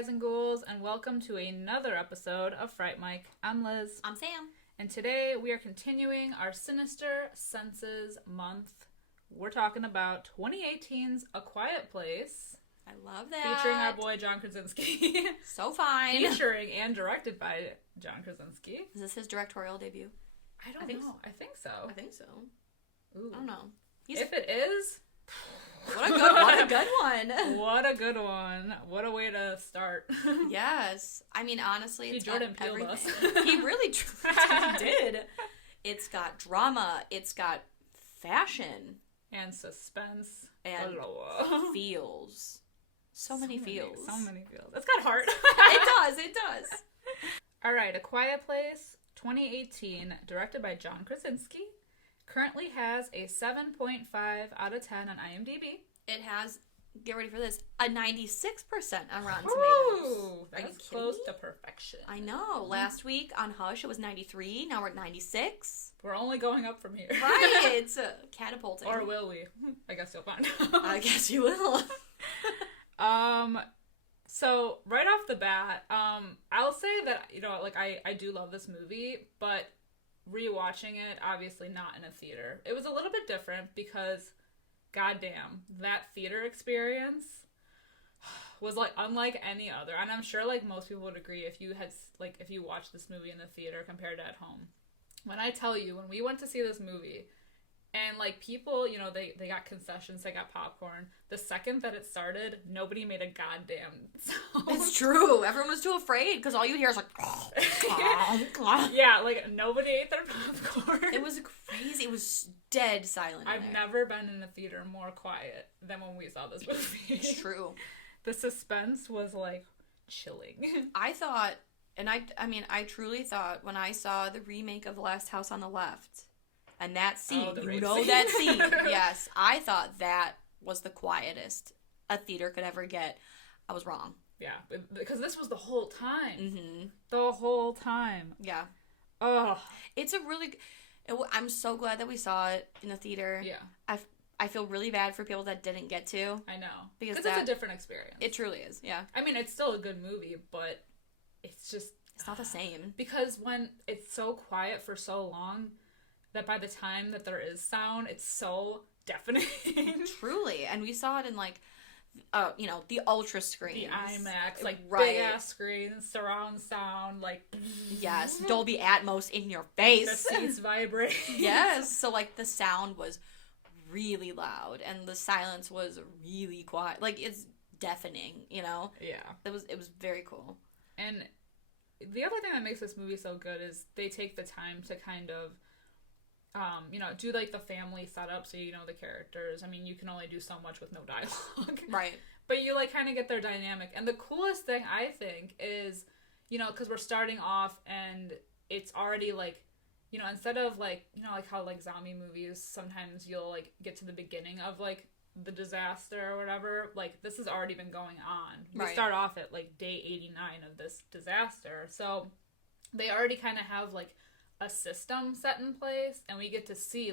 guys and ghouls, and welcome to another episode of Fright Mic. I'm Liz. I'm Sam. And today we are continuing our Sinister Senses month. We're talking about 2018's A Quiet Place. I love that. Featuring our boy John Krasinski. So fine. Featuring and directed by John Krasinski. Is this his directorial debut? I don't know. I think so. I think so. Ooh. I don't know. If it is... What a good one. What a good one. What a way to start. Yes. I mean, honestly, it's Jordan got Peeled everything. us. He really did. It's got drama. It's got fashion. And suspense. And feels. So many feels. So many feels. It's got heart. It does. All right, A Quiet Place, 2018, directed by John Krasinski. Currently has a 7.5 out of 10 on IMDb. It has, get ready for this, a 96% on Rotten Tomatoes. Are you That's kidding close me? to perfection. I know. Last week on Hush, it was 93. Now we're at 96. We're only going up from here. Right. It's catapulting. Or will we? I guess you'll find out. I guess you will. So right off the bat, I'll say that, I do love this movie, but rewatching it, obviously not in a theater. It was a little bit different because, goddamn, that theater experience was unlike any other. And I'm sure most people would agree if you watched this movie in the theater compared to at home. When I tell you, when we went to see this movie, and people, they got concessions, they got popcorn. The second that it started, nobody made a goddamn sound. It's true. Everyone was too afraid because all you hear is yeah, nobody ate their popcorn. It was crazy. It was dead silent. I've never been in a theater more quiet than when we saw this movie. It's true. The suspense was chilling. I thought, and I truly thought when I saw the remake of The Last House on the Left. And that scene, that scene. Yes, I thought that was the quietest a theater could ever get. I was wrong. Yeah, because this was the whole time. Mm-hmm. The whole time. Yeah. Oh. It's a really... I'm so glad that we saw it in the theater. Yeah. I feel really bad for people that didn't get to. I know. Because it's a different experience. It truly is, yeah. I mean, it's still a good movie, but it's just... It's not the same. Because when it's so quiet for so long... that by the time that there is sound, it's so deafening. Truly. And we saw it in, the ultra screens. The IMAX, right. big-ass screens, surround sound, Yes, Dolby Atmos in your face. The seats vibrate. Yes, so, the sound was really loud, and the silence was really quiet. It's deafening, Yeah. It was very cool. And the other thing that makes this movie so good is they take the time to kind of do the family setup so you know the characters. I mean, you can only do so much with no dialogue. Right. But you kind of get their dynamic. And the coolest thing I think is, because we're starting off and it's already instead of how zombie movies, sometimes you'll get to the beginning of the disaster or whatever. This has already been going on. We start off at day 89 of this disaster. So they already kind of have a system set in place, and we get to see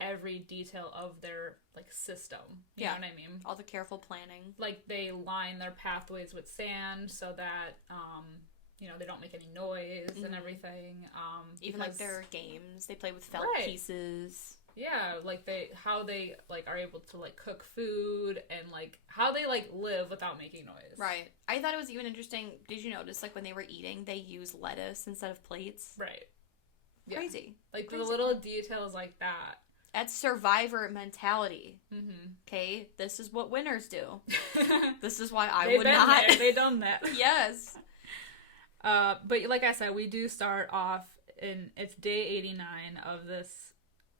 every detail of their system. You know what I mean? All the careful planning. They line their pathways with sand so that they don't make any noise and everything. Even their games, they play with felt pieces. Yeah, how they are able to cook food and how they live without making noise. Right. I thought it was even interesting. Did you notice when they were eating, they use lettuce instead of plates? Right. Crazy. Yeah. The little details like that. That's survivor mentality. Mm-hmm. Okay? This is what winners do. This is why I would would not. They done that. Yes. But like I said, we do start off it's day 89 of this,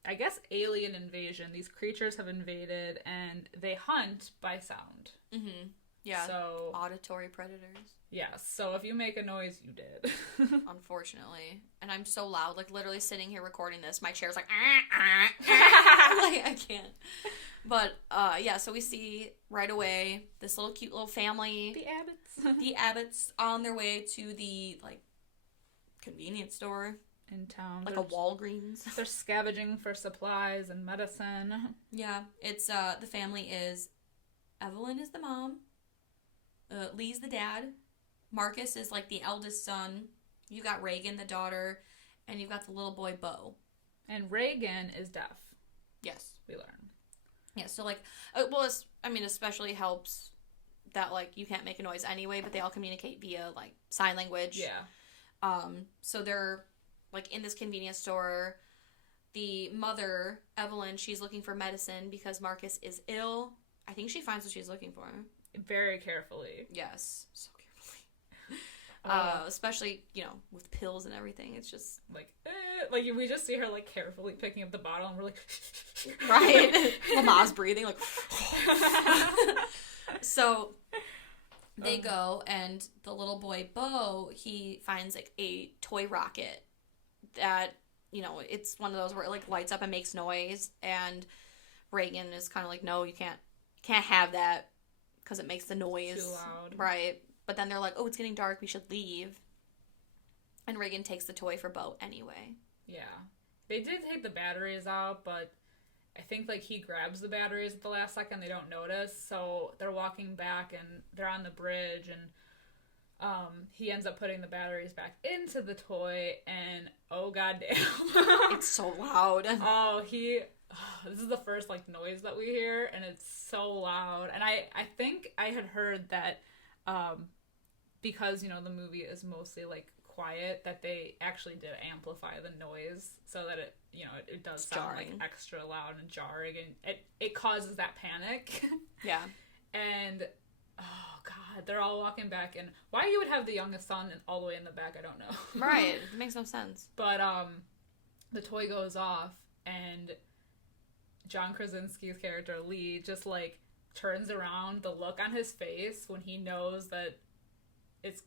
I guess, alien invasion. These creatures have invaded, and they hunt by sound. Mm-hmm. Yeah. So auditory predators. Yes. So if you make a noise, you did. Unfortunately. And I'm so loud, literally sitting here recording this, my chair's I can't. But, yeah, so we see right away this little cute little family. The Abbotts on their way to the, convenience store. In town. A Walgreens. They're scavenging for supplies and medicine. Yeah. It's, the family is, Evelyn is the mom. Lee's the dad. Marcus is, like, the eldest son. You got Reagan, the daughter, and you've got the little boy, Bo. And Reagan is deaf. Yes. We learn. Yeah, so, like, especially helps that, like, you can't make a noise anyway, but they all communicate via, like, sign language. Yeah. So they're, like, in this convenience store. The mother, Evelyn, she's looking for medicine because Marcus is ill. I think she finds what she's looking for. Very carefully. Yes. So carefully. Especially, with pills and everything. It's just... Like, we just see her, like, carefully picking up the bottle, and we're like... Right. Mama's breathing, like... So, they go, and the little boy, Bo, he finds, like, a toy rocket that, it's one of those where it, like, lights up and makes noise, and Reagan is kind of like, no, you can't have that, because it makes the noise. Too loud. Right. But then they're like, oh, it's getting dark, we should leave. And Reagan takes the toy for Bo anyway. Yeah. They did take the batteries out, but I think, like, he grabs the batteries at the last second. They don't notice. So they're walking back, and they're on the bridge, and he ends up putting the batteries back into the toy, and oh, goddamn. It's so loud. This is the first, like, noise that we hear, and it's so loud. And I think I had heard that because, the movie is mostly, like, quiet, that they actually did amplify the noise so that it, it does sound jarring. Like extra loud and jarring, and it causes that panic. Yeah. And oh god, they're all walking back, and why you would have the youngest son all the way in the back, I don't know. Right. It makes no sense. But the toy goes off, and John Krasinski's character Lee just, like, turns around, the look on his face when he knows that it's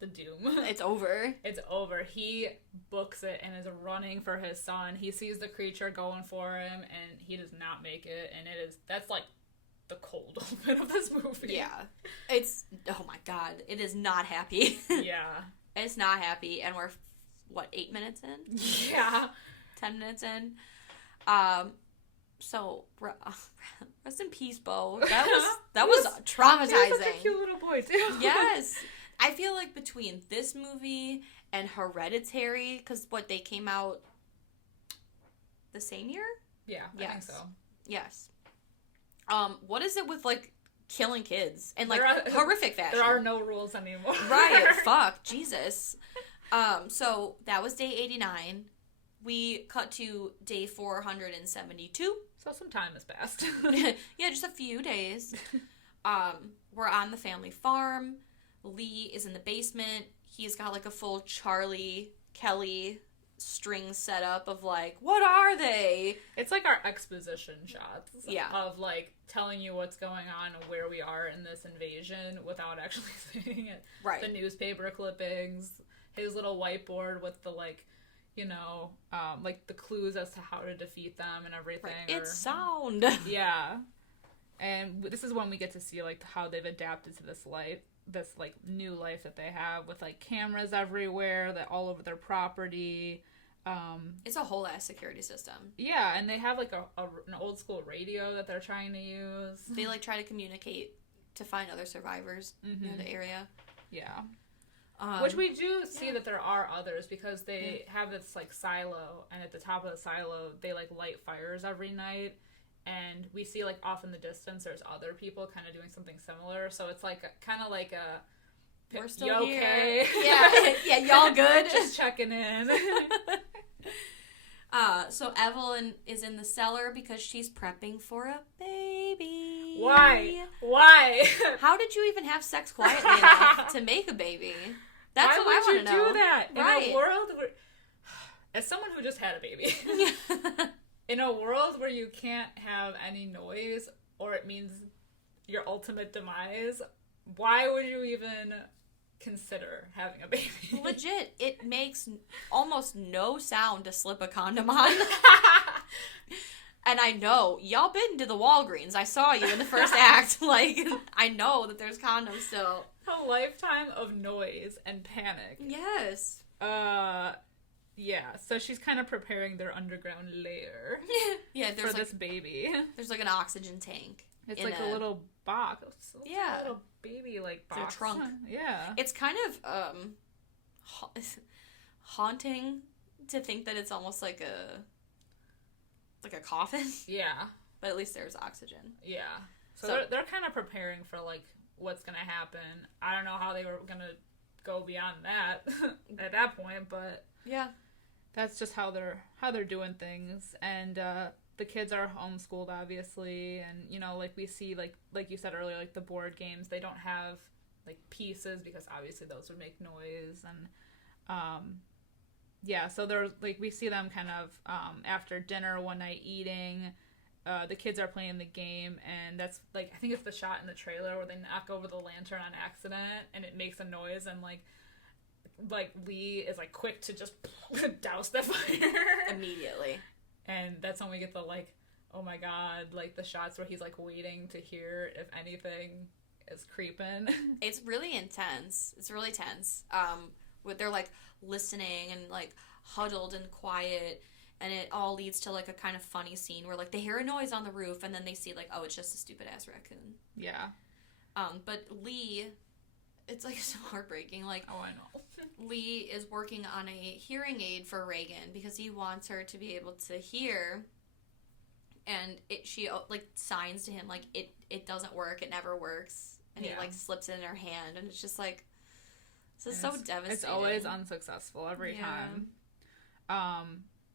the doom. It's over. It's over. He books it and is running for his son. He sees the creature going for him, and he does not make it, and that's like the cold open of this movie. Yeah. It's, oh my god, it is not happy. Yeah. It's not happy, and we're, 8 minutes in? Yeah. 10 minutes in. So, rest in peace, Bo. That was traumatizing. He was such a cute little boy, too. Yes. I feel like between this movie and Hereditary, because they came out the same year? Yeah, I think so. Yes. What is it with, like, killing kids in, like, horrific fashion? There are no rules anymore. Right. Fuck. Jesus. So that was day 89. We cut to day 472. So some time has passed. Yeah, just a few days. We're on the family farm. Lee is in the basement. He's got, like, a full Charlie Kelly string setup of, like, what are they? It's like our exposition shots. Yeah. Of, like, telling you what's going on and where we are in this invasion without actually saying it. Right. The newspaper clippings, his little whiteboard with the, like, like, the clues as to how to defeat them and everything. Right. It's sound. Yeah. And this is when we get to see, like, how they've adapted to this like, new life that they have with, like, cameras everywhere, that all over their property. It's a whole ass security system. Yeah, and they have, like, an old school radio that they're trying to use. They, like, try to communicate to find other survivors near the area. Yeah. Which we do see that there are others, because they have this, like, silo, and at the top of the silo, they, like, light fires every night. And we see, like, off in the distance, there's other people kind of doing something similar. So it's, like, kind of like a... We're still here. Okay? Yeah, y'all good? Just checking in. So Evelyn is in the cellar because she's prepping for a baby. Why? How did you even have sex quietly enough to make a baby? That's what I want to know. Why would you do that? Right. In a world where... As someone who just had a baby... In a world where you can't have any noise, or it means your ultimate demise, why would you even consider having a baby? Legit, it makes almost no sound to slip a condom on. And I know, y'all been to the Walgreens. I saw you in the first act. Like, I know that there's condoms still. A lifetime of noise and panic. Yes. Yeah, so she's kind of preparing their underground lair. Yeah, for this baby. There's, like, an oxygen tank. It's like a little box. Yeah. A little baby like box. Their trunk. Yeah. It's kind of haunting to think that it's almost like a coffin. Yeah. But at least there's oxygen. Yeah. So they're kind of preparing for like what's gonna happen. I don't know how they were gonna go beyond that at that point, but yeah, that's just how they're doing things. And the kids are homeschooled, obviously, and you know, like we see, like you said earlier, like the board games, they don't have like pieces because obviously those would make noise. And yeah, so there's like we see them kind of after dinner one night eating. The kids are playing the game, and that's like I think it's the shot in the trailer where they knock over the lantern on accident and it makes a noise, and like Lee is like quick to just douse the fire immediately. And that's when we get the like, oh my god, like the shots where he's like waiting to hear if anything is creeping. It's really intense. It's really tense. They're like listening and like huddled and quiet, and it all leads to like a kind of funny scene where like they hear a noise on the roof and then they see like, oh, it's just a stupid ass raccoon. Yeah. But Lee, it's like so heartbreaking. Like, oh, I know. Lee is working on a hearing aid for Reagan because he wants her to be able to hear, and she like signs to him like it doesn't work, it never works, and he like slips it in her hand, and it's just like this is so devastating. It's always unsuccessful every time.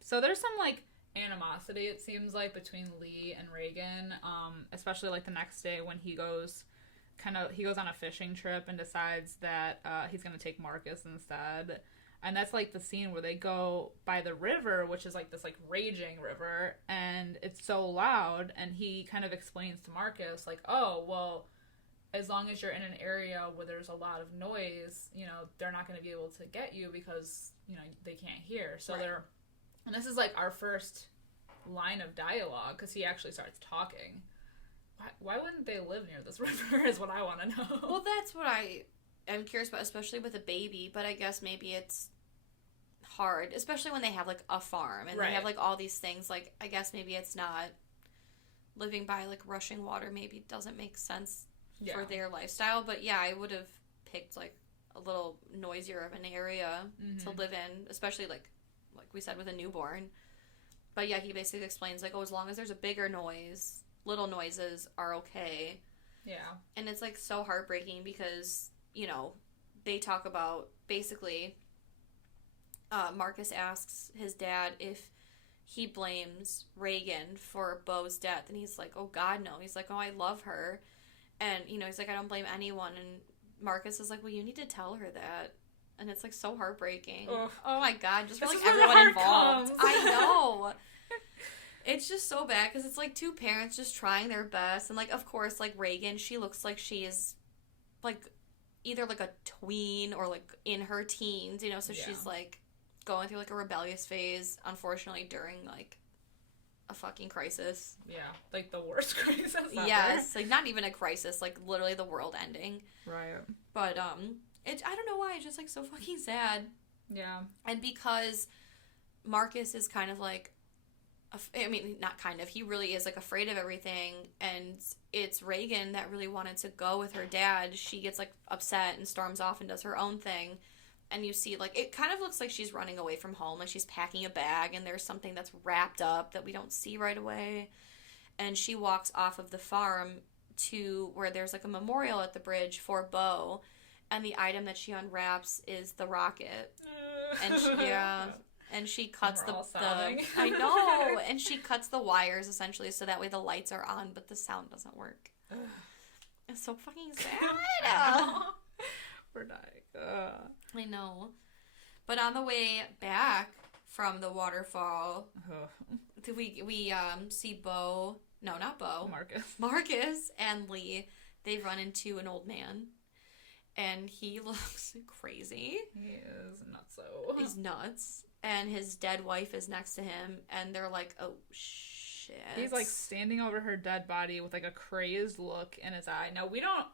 So there's some like animosity, it seems like, between Lee and Reagan, especially like the next day when he goes on a fishing trip and decides that he's going to take Marcus instead. And that's like the scene where they go by the river, which is like this like raging river, and it's so loud, and he kind of explains to Marcus like, oh, well, as long as you're in an area where there's a lot of noise, you know, they're not going to be able to get you because, you know, they can't hear. So and this is like our first line of dialogue because he actually starts talking. Why wouldn't they live near this river is what I want to know. Well, that's what I'm curious about, especially with a baby, but I guess maybe it's hard, especially when they have like a farm and they have like all these things. Like, I guess maybe it's not living by like rushing water, maybe doesn't make sense for their lifestyle. But yeah, I would have picked like a little noisier of an area to live in, especially like we said with a newborn. But yeah, he basically explains like, oh, as long as there's a bigger noise, little noises are okay. Yeah. And it's like so heartbreaking because, you know, they talk about basically Marcus asks his dad if he blames Reagan for Beau's death, and he's like, oh god, no. He's like, oh, I love her. And, you know, he's like, I don't blame anyone. And Marcus is like, well, you need to tell her that. And it's like so heartbreaking. Ugh. Oh my god, just for like everyone involved. I know. It's just so bad because it's like two parents just trying their best, and like of course like Reagan, she looks like she is like either like a tween or like in her teens, you know, so she's like going through like a rebellious phase, unfortunately during like a fucking crisis. Yeah, like the worst crisis ever. Yes, like not even a crisis, like literally the world ending. Right. But I don't know why, it's just like so fucking sad. Yeah. And because Marcus is kind of like, I mean, not kind of, he really is like afraid of everything, and it's Reagan that really wanted to go with her dad. She gets like upset and storms off and does her own thing, and you see like it kind of looks like she's running away from home, like she's packing a bag and there's something that's wrapped up that we don't see right away, and she walks off of the farm to where there's like a memorial at the bridge for Beau, and the item that she unwraps is the rocket. And she cuts the I know, and she cuts the wires essentially so that way the lights are on but the sound doesn't work. It's so fucking sad. We're dying. I know. But on the way back from the waterfall, we see Beau. No, not Beau. Marcus and Lee. They run into an old man. And he looks crazy. He is nutso. He's nuts. And his dead wife is next to him. And they're like, oh, shit. He's, like, standing over her dead body with, like, a crazed look in his eye. Now, we don't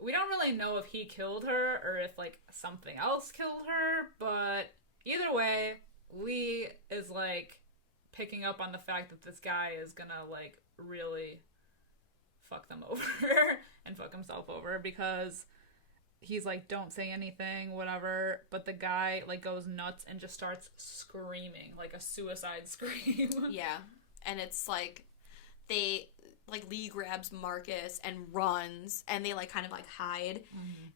really know if he killed her or if, like, something else killed her. But either way, Lee is, like, picking up on the fact that this guy is gonna, like, really fuck them over and fuck himself over because he's like, don't say anything, whatever. But the guy like goes nuts and just starts screaming like a suicide scream. Yeah. And it's like Lee grabs Marcus and runs, and they like kind of like hide,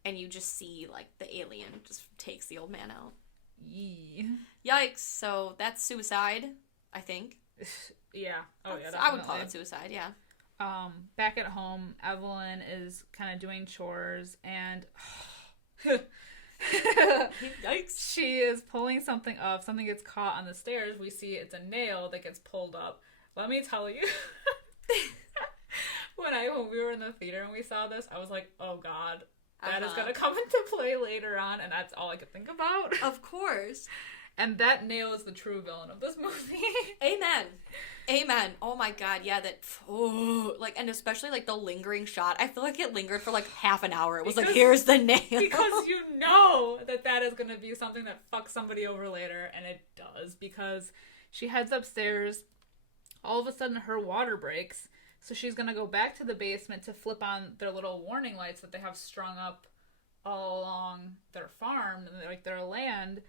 and you just see like the alien just takes the old man out. Yee. Yikes. So that's suicide, I think. Yeah. Oh yeah, definitely. I would call it suicide, yeah. Back at home, Evelyn is kind of doing chores, and yikes. She is pulling something up. Something gets caught on the stairs. We see it's a nail that gets pulled up. Let me tell you, when we were in the theater and we saw this, I was like, oh god, that is going to come into play later on, and that's all I could think about. Of course. And that nail is the true villain of this movie. Amen. Oh my god, yeah, and especially like the lingering shot. I feel like it lingered for like half an hour. It was like, here's the nail. Because you know that is going to be something that fucks somebody over later, and it does, because she heads upstairs. All of a sudden, her water breaks, so she's going to go back to the basement to flip on their little warning lights that they have strung up all along their farm, like their land.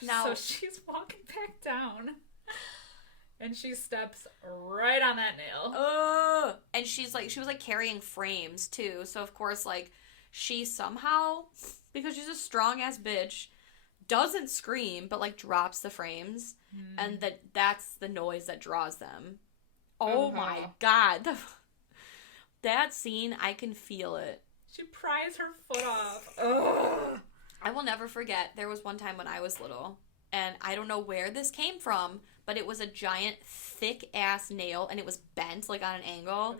Now, so she's walking back down, and she steps right on that nail. And she was like carrying frames too. So of course, like, she somehow, because she's a strong ass bitch, doesn't scream, but like drops the frames, and that's the noise that draws them. Oh my god, that scene, I can feel it. She pries her foot off. Ugh. I will never forget, there was one time when I was little, and I don't know where this came from, but it was a giant, thick-ass nail, and it was bent, like, on an angle,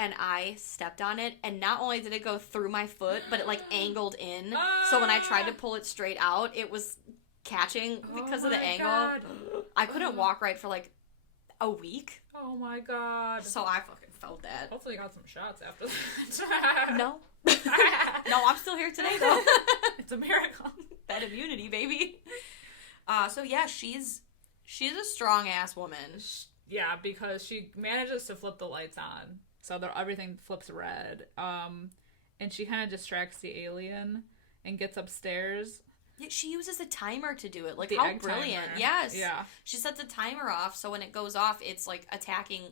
and I stepped on it, and not only did it go through my foot, but it, like, angled in, so when I tried to pull it straight out, it was catching because of the angle. God. I couldn't walk right for, like, a week. Oh my god. So I fucking felt that. Hopefully you got some shots after that. No. No, I'm still here today, though. It's a miracle. That immunity, baby. So yeah, she's a strong ass woman. Yeah, because she manages to flip the lights on, so everything flips red. And she kind of distracts the alien and gets upstairs. Yeah, she uses a timer to do it. Like, how brilliant! Timer. Yes. Yeah. She sets a timer off, so when it goes off, it's like attacking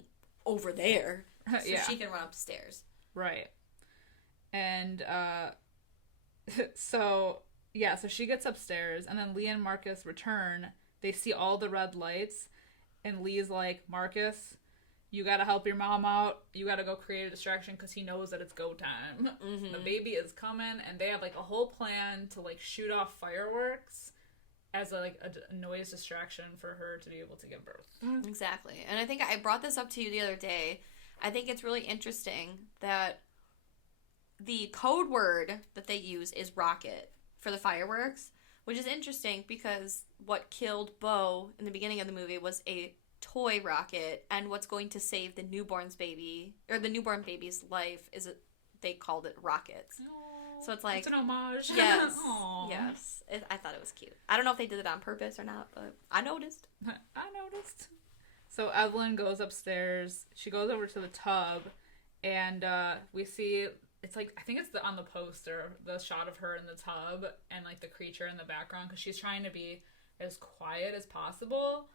over there, so she can run upstairs. Right. And so she gets upstairs, and then Lee and Marcus return. They see all the red lights, and Lee's like, Marcus, you gotta help your mom out. You gotta go create a distraction, because he knows that it's go time. Mm-hmm. The baby is coming, and they have like a whole plan to like shoot off fireworks as a noise distraction for her to be able to give birth. Exactly. And I think I brought this up to you the other day. I think it's really interesting that the code word that they use is rocket for the fireworks, which is interesting because what killed Bo in the beginning of the movie was a toy rocket, and what's going to save the newborn baby's life is they called it rockets. Aww, so it's like, it's an homage. Yes. Yes. I thought it was cute. I don't know if they did it on purpose or not, but I noticed. So Evelyn goes upstairs. She goes over to the tub, and we see, it's like, I think it's on the poster, the shot of her in the tub and like the creature in the background, because she's trying to be as quiet as possible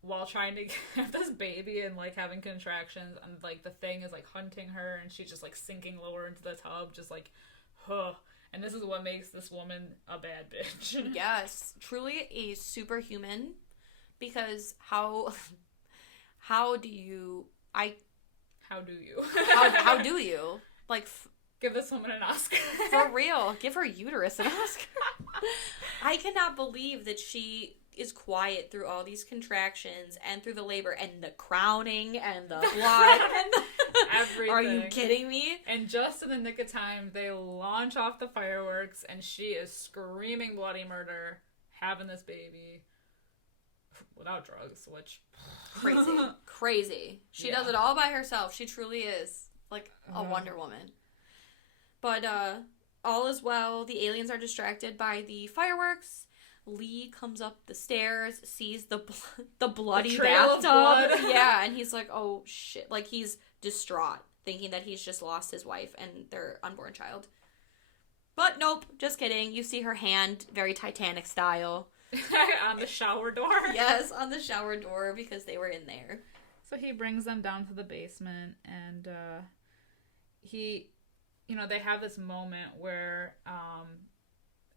while trying to get this baby and like having contractions, and like the thing is like hunting her, and she's just like sinking lower into the tub, just like, huh. And this is what makes this woman a bad bitch. Yes, truly a superhuman, because how do you like give this woman an Oscar? For real, give her uterus an Oscar. I cannot believe that she is quiet through all these contractions and through the labor and the crowning and the blood and everything. Are you kidding me? And just in the nick of time, they launch off the fireworks, and she is screaming bloody murder, having this baby without drugs, which crazy. She does it all by herself. She truly is like a Wonder Woman. But all is well. The aliens are distracted by the fireworks. Lee comes up the stairs, sees the bloody bathtub. Yeah, and he's like, oh shit. Like, he's distraught, thinking that he's just lost his wife and their unborn child. But nope, just kidding. You see her hand, very Titanic style. On the shower door? Yes, on the shower door, because they were in there. So he brings them down to the basement, and they have this moment where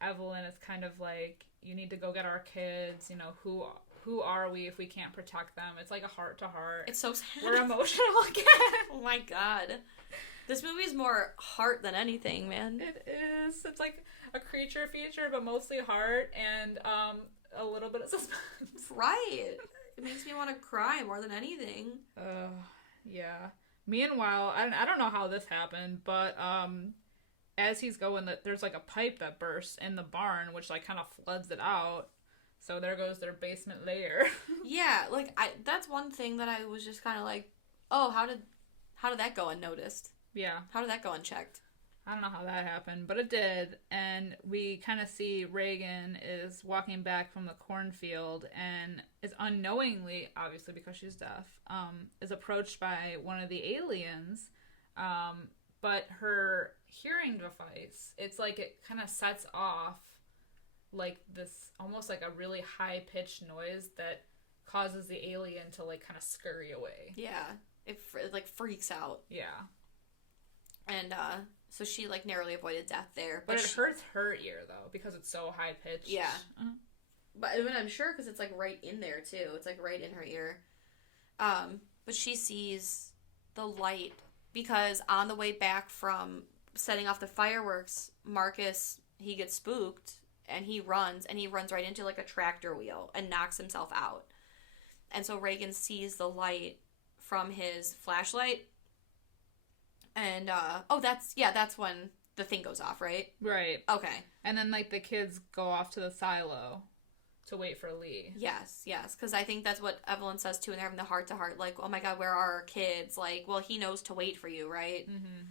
Evelyn is kind of like, you need to go get our kids, who are we if we can't protect them? It's like a heart-to-heart. It's so sad. We're emotional again. Oh my god. This movie is more heart than anything, man. It is. It's like a creature feature, but mostly heart and a little bit of suspense. Right. It makes me want to cry more than anything. Yeah. Meanwhile, I don't know how this happened, but as he's going, there's like a pipe that bursts in the barn, which like kind of floods it out. So there goes their basement lair. Yeah, like that's one thing that I was just kind of like, oh, how did that go unnoticed? Yeah. How did that go unchecked? I don't know how that happened, but it did. And we kind of see Reagan is walking back from the cornfield and is unknowingly, obviously because she's deaf, is approached by one of the aliens. But her hearing device, it's like it kind of sets off like this, almost like a really high-pitched noise that causes the alien to like kind of scurry away. Yeah. It like freaks out. Yeah. And so she like narrowly avoided death there. But it hurts her ear though because it's so high pitched. Yeah. But I'm sure because it's like right in there too. It's like right in her ear. But she sees the light because on the way back from setting off the fireworks, Marcus, he gets spooked and he runs right into like a tractor wheel and knocks himself out. And so Reagan sees the light from his flashlight. And, that's when the thing goes off, right? Right. Okay. And then, like, the kids go off to the silo to wait for Lee. Yes, because I think that's what Evelyn says, too, and they're having the heart-to-heart, like, oh my god, where are our kids? Like, well, he knows to wait for you, right? Mm-hmm.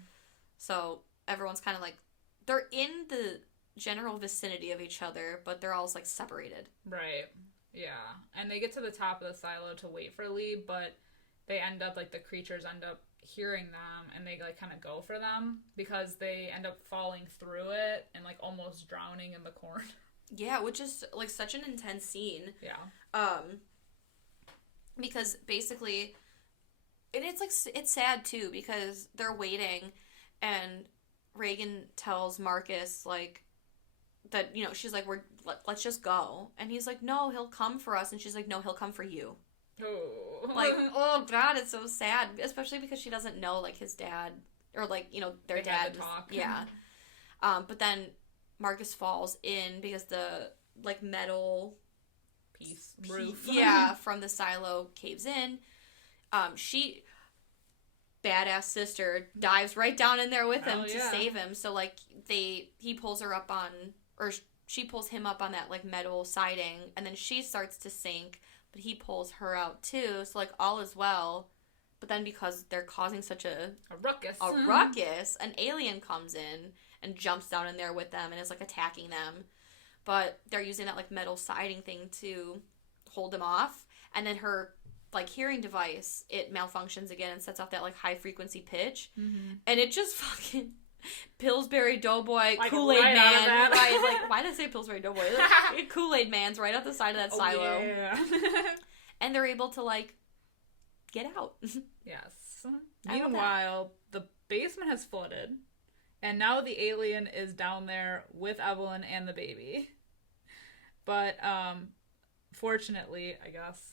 So, everyone's kind of like, they're in the general vicinity of each other, but they're all, like, separated. Right. Yeah. And they get to the top of the silo to wait for Lee, but they end up, like, the creatures end up hearing them and they like kind of go for them because they end up falling through it and like almost drowning in the corn. Yeah, which is like such an intense scene. Yeah. Because basically, and it's like it's sad too because they're waiting and Reagan tells Marcus like that, she's like, let's just go, and he's like, no, he'll come for us, and she's like, no, he'll come for you. Oh. Like, oh god, it's so sad, especially because she doesn't know like his dad or like their dad. Talk. Yeah. But then Marcus falls in because the like metal piece roof. Yeah, from the silo caves in. She badass sister dives right down in there with him to save him. So like he pulls her up on, or she pulls him up on that like metal siding, and then she starts to sink. But he pulls her out too, so like all is well. But then because they're causing such a ruckus, an alien comes in and jumps down in there with them and is like attacking them. But they're using that like metal siding thing to hold them off. And then her like hearing device, it malfunctions again and sets off that like high frequency pitch. Mm-hmm. And it just fucking Pillsbury Doughboy, like, Kool-Aid right Man, right? Like, why did I say Pillsbury Doughboy? Like, Kool-Aid Man's right out the side of that silo. Yeah. And they're able to, like, get out. Yes. Meanwhile, the basement has flooded, and now the alien is down there with Evelyn and the baby. But, fortunately, I guess,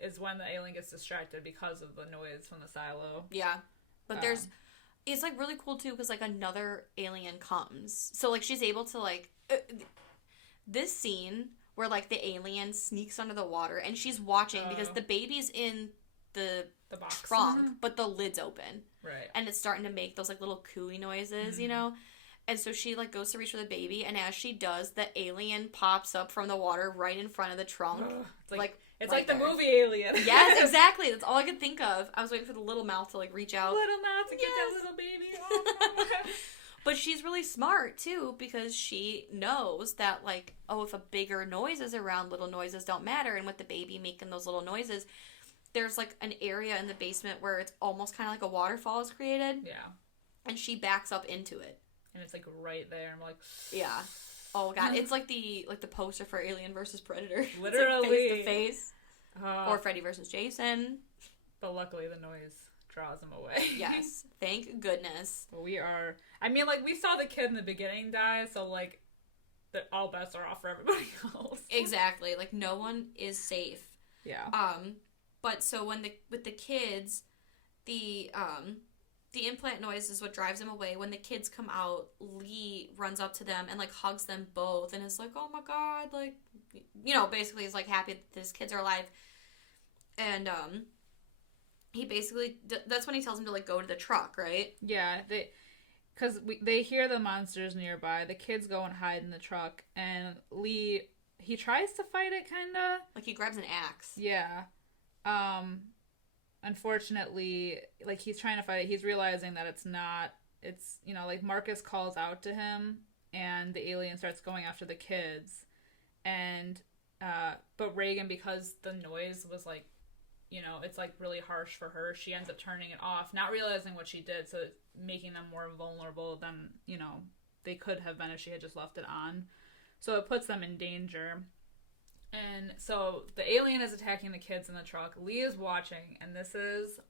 is when the alien gets distracted because of the noise from the silo. Yeah. But it's, like, really cool, too, because, like, another alien comes. So, like, she's able to, like... this scene where, like, the alien sneaks under the water, and she's watching because the baby's in the box. Trunk, but the lid's open. Right. And it's starting to make those, like, little cooey noises, And so she, like, goes to reach for the baby, and as she does, the alien pops up from the water right in front of the trunk. It's right like the there. movie Alien. Yes, exactly. That's all I could think of. I was waiting for the little mouth to, like, reach out. Little mouth to get that little baby. Oh, no. But she's really smart, too, because she knows that, like, if a bigger noise is around, little noises don't matter. And with the baby making those little noises, there's, like, an area in the basement where it's almost kind of like a waterfall is created. Yeah. And she backs up into it. And it's, like, right there. I'm like... Yeah. Oh, God. It's like the poster for Alien vs. Predator. Literally. It's, like, face to face. Or Freddy vs. Jason. But luckily the noise draws him away. Yes. Thank goodness. But we are... I mean, like, we saw the kid in the beginning die, so, like, all bets are off for everybody else. Exactly. Like, no one is safe. Yeah. But so with the kids, the implant noise is what drives them away. When the kids come out, Lee runs up to them and, like, hugs them both and is like, oh my God, like, you know, basically is, like, happy that his kids are alive. And, he basically, that's when he tells him to, like, go to the truck, right? Yeah, because they hear the monsters nearby. The kids go and hide in the truck, and Lee, he tries to fight it, kind of. Like, he grabs an axe. Yeah. Unfortunately, like, he's trying to fight it. He's realizing that it's, you know, like, Marcus calls out to him, and the alien starts going after the kids. And, but Reagan, because the noise was, like, you know, it's, like, really harsh for her, she ends up turning it off, not realizing what she did, so making them more vulnerable than, you know, they could have been if she had just left it on. So it puts them in danger. And so the alien is attacking the kids in the truck. Lee is watching, and this is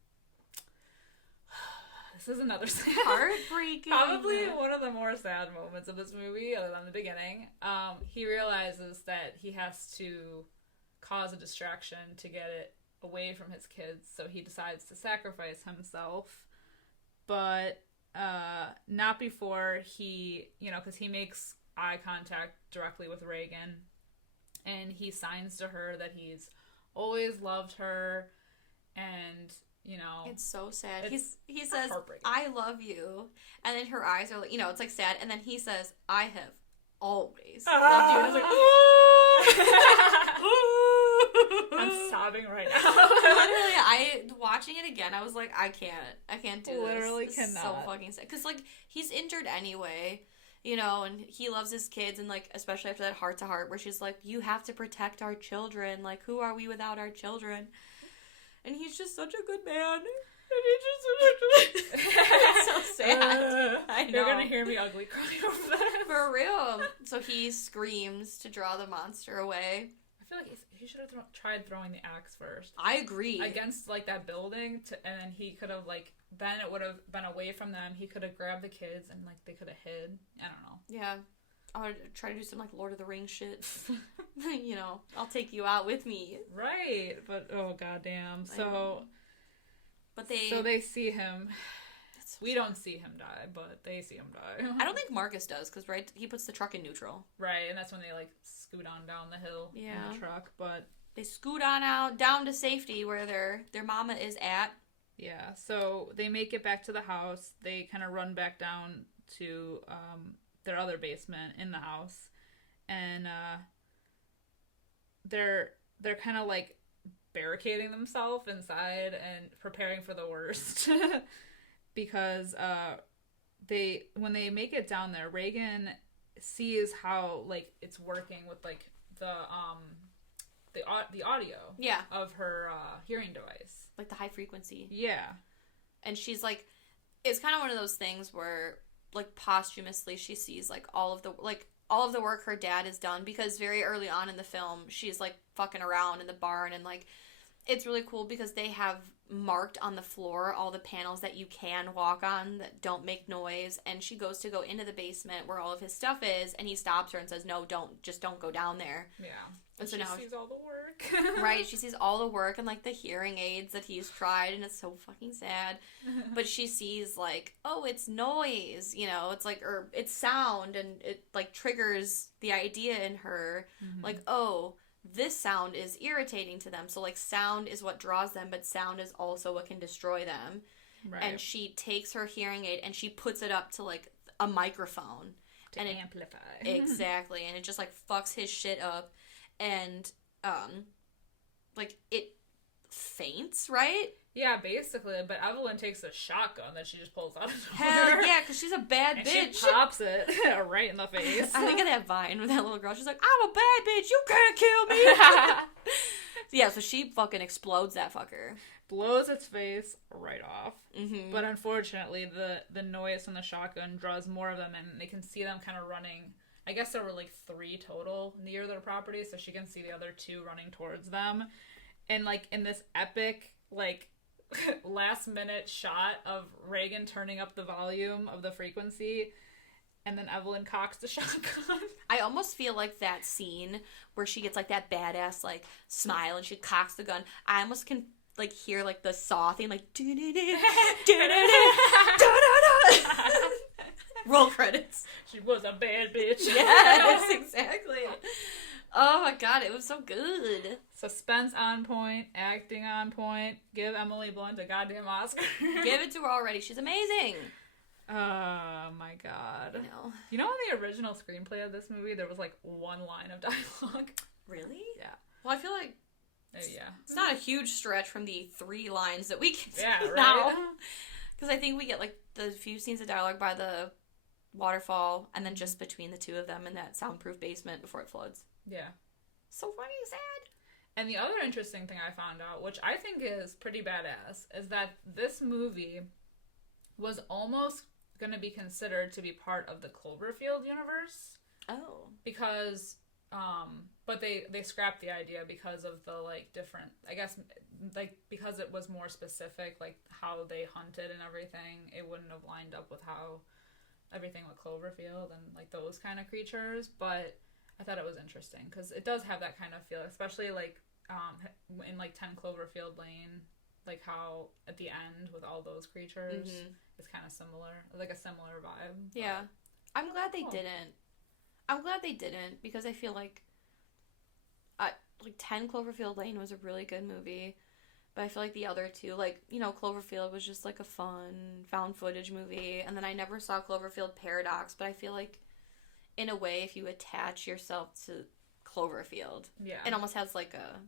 another sad, heartbreaking, probably one of the more sad moments of this movie, other than the beginning. He realizes that he has to cause a distraction to get it away from his kids, so he decides to sacrifice himself, but not before he, you know, because he makes eye contact directly with Reagan, and he signs to her that he's always loved her, and, you know, it's so sad. He says, I love you, and then her eyes are like, you know, it's like sad, and then he says, I have always loved you, and it's like, I'm sobbing right now. Literally, watching it again, I was like, I can't do Literally this. cannot. So fucking sad. Because, like, he's injured anyway, you know, and he loves his kids, and, like, especially after that heart-to-heart where she's like, you have to protect our children. Like, who are we without our children? And he's just such a good man. And he's just it's so sad. I know. You're gonna hear me ugly crying over that. For real. So he screams to draw the monster away. I feel like he should have tried throwing the axe first. I agree. Against, like, that building, and then he could have, like, then it would have been away from them. He could have grabbed the kids, and, like, they could have hid. I don't know. Yeah. I would try to do some, like, Lord of the Rings shit. You know, I'll take you out with me. Right. But, oh, goddamn. So they see him. We don't see him die, but they see him die. I don't think Marcus does, because, right, he puts the truck in neutral. Right, and that's when they, like, scoot on down the hill in the truck, but... They scoot on out, down to safety, where their mama is at. Yeah, so they make it back to the house. They kind of run back down to their other basement in the house. And they're kind of, like, barricading themselves inside and preparing for the worst. Because when they make it down there, Reagan sees how, like, it's working with, like, the audio of her hearing device, like the high frequency. Yeah, and she's like, it's kind of one of those things where, like, posthumously she sees, like, all of the work her dad has done, because very early on in the film she's, like, fucking around in the barn, and, like, it's really cool because they have marked on the floor all the panels that you can walk on that don't make noise, and she goes to go into the basement where all of his stuff is, and he stops her and says, no, don't go down there. Yeah. And so she now sees all the work. Right, she sees all the work and, like, the hearing aids that he's tried, and it's so fucking sad. But she sees, like, oh, it's noise, you know, it's like, or it's sound, and it, like, triggers the idea in her, like, oh, this sound is irritating to them. So, like, sound is what draws them, but sound is also what can destroy them. Right. And she takes her hearing aid and she puts it up to, like, a microphone. To amplify. Exactly. And it just, like, fucks his shit up. And, like, it faints, right? Yeah, basically. But Evelyn takes a shotgun that she just pulls out of nowhere. Hell yeah, because she's a bad and bitch. She pops it right in the face. I think of that Vine with that little girl. She's like, I'm a bad bitch. You can't kill me. Yeah, so she fucking explodes that fucker. Blows its face right off. Mm-hmm. But unfortunately, the noise from the shotgun draws more of them, and they can see them kind of running. I guess there were like 3 total near their property, so she can see the other 2 running towards them. And like in this epic, like, last minute shot of Reagan turning up the volume of the frequency, and then Evelyn cocks the shotgun. I almost feel like that scene where she gets like that badass like smile and she cocks the gun. I almost can like hear like the saw theme, like roll credits. She was a bad bitch. Yes, exactly. Oh my god, it was so good. Suspense on point, acting on point. Give Emily Blunt a goddamn Oscar. Give it to her already. She's amazing. Oh my god. No. You know, in the original screenplay of this movie, there was like 1 line of dialogue. Really? Yeah. Well, I feel like yeah. It's not a huge stretch from the 3 lines that we get right? now. Because I think we get like the few scenes of dialogue by the waterfall and then just between the 2 of them in that soundproof basement before it floods. Yeah. So funny, sad. And the other interesting thing I found out, which I think is pretty badass, is that this movie was almost going to be considered to be part of the Cloverfield universe. Oh. Because, but they scrapped the idea because of the, like, different, I guess, like, because it was more specific, like, how they hunted and everything, it wouldn't have lined up with how everything with Cloverfield and, like, those kind of creatures, but I thought it was interesting, because it does have that kind of feel, especially, like, in, like, 10 Cloverfield Lane, like, how, at the end, with all those creatures, it's kind of similar, like, a similar vibe. Yeah. I'm glad they didn't. I'm glad they didn't, because I feel like, 10 Cloverfield Lane was a really good movie, but I feel like the other 2, like, you know, Cloverfield was just, like, a fun, found footage movie, and then I never saw Cloverfield Paradox, but I feel like, in a way, if you attach yourself to Cloverfield, it almost has, like, a,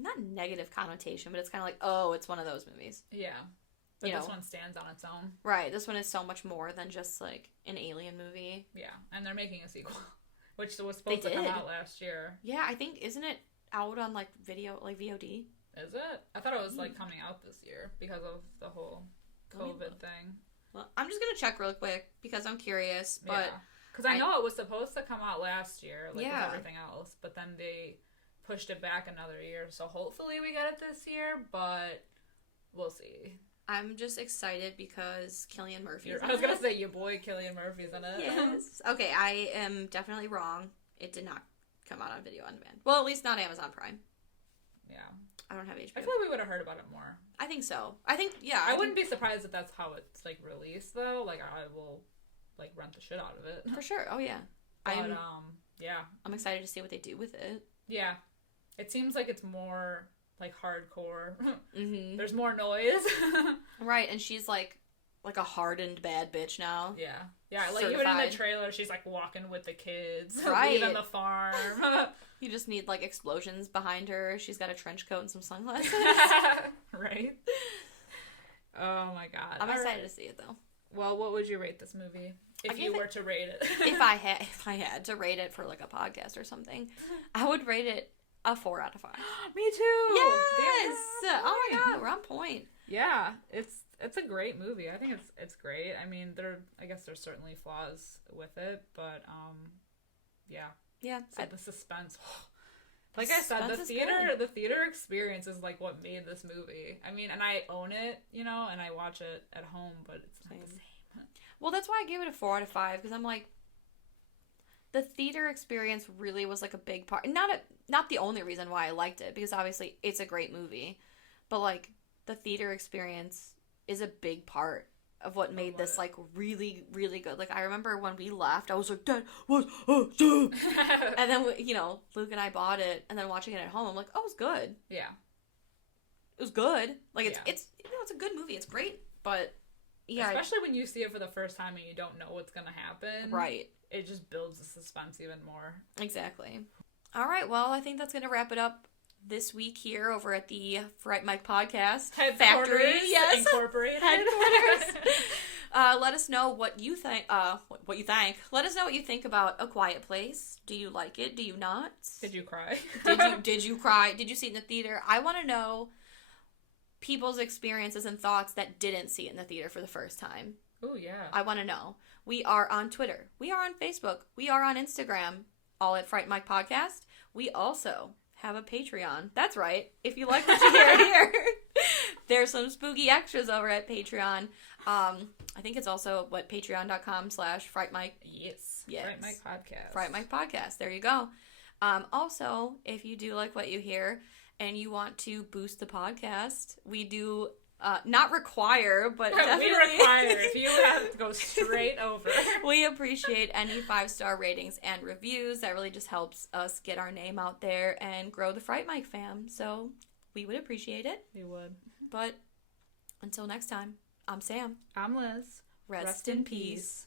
not negative connotation, but it's kind of like, oh, it's one of those movies. Yeah. But this one stands on its own. Right. This one is so much more than just, like, an alien movie. Yeah. And they're making a sequel, which was supposed to come out last year. Yeah, I think, isn't it out on, like, video, like, VOD? Is it? I thought it was, like, coming out this year because of the whole COVID thing. Well, I'm just going to check real quick because I'm curious, but... Because I know it was supposed to come out last year, like, with everything else, but then they pushed it back another year, so hopefully we get it this year, but we'll see. I'm just excited because Cillian Murphy's in it. I was going to say, your boy Cillian Murphy's in it. Yes. Okay, I am definitely wrong. It did not come out on video on demand. Well, at least not Amazon Prime. Yeah. I don't have HBO. I feel like we would have heard about it more. I think so. I think, yeah. I wouldn't be surprised if that's how it's, like, released, though. Like, I will, like, rent the shit out of it. For sure. Oh, yeah. But, yeah. I'm excited to see what they do with it. Yeah. It seems like it's more, like, hardcore. Mm-hmm. There's more noise. Right, and she's, like a hardened bad bitch now. Yeah. Yeah, like, certified. Even in the trailer, she's, like, walking with the kids. Right. Leaving the farm. You just need, like, explosions behind her. She's got a trench coat and some sunglasses. Right? Oh, my God. I'm excited to see it, though. Well, what would you rate this movie? If you were to rate it. If I had to rate it for, like, a podcast or something, I would rate it a 4 out of 5. Me too! Yes! Oh, my God, we're on point. Yeah, it's a great movie. I think it's great. I mean, I guess there's certainly flaws with it, but, yeah. Yeah. So the suspense. Like I said, the theater experience is like what made this movie. I mean, and I own it, you know, and I watch it at home, but it's not the same. Well, that's why I gave it a 4 out of 5, because I'm like, the theater experience really was like a big part. Not the only reason why I liked it, because obviously it's a great movie, but like the theater experience is a big part of what made this, like, really, really good. Like, I remember when we left, I was like, that was awesome! And then, you know, Luke and I bought it, and then watching it at home, I'm like, oh, it was good. Yeah. It was good. Like, it's you know, it's a good movie. It's great, but, yeah. Especially when you see it for the first time and you don't know what's gonna happen. Right. It just builds the suspense even more. Exactly. All right, well, I think that's gonna wrap it up this week here over at the Fright Mic podcast Factory. Yes. Incorporated. Headquarters. Let us know what you think. What you think. Let us know what you think about A Quiet Place. Do you like it? Do you not? Did you cry? Did you cry? Did you see it in the theater? I want to know people's experiences and thoughts that didn't see it in the theater for the first time. Oh, yeah. I want to know. We are on Twitter. We are on Facebook. We are on Instagram. All at Fright Mic Podcast. We also have a Patreon. That's right. If you like what you hear here, there's some spooky extras over at Patreon. I think it's also patreon.com/FrightMic. Yes. Yes. Fright Mic Podcast. Fright Mic Podcast. There you go. Also, if you do like what you hear and you want to boost the podcast, we do not require, but definitely we require. If you have to go straight over. We appreciate any 5-star ratings and reviews. That really just helps us get our name out there and grow the Fright Mic fam. So we would appreciate it. We would. But until next time, I'm Sam. I'm Liz. Rest in peace.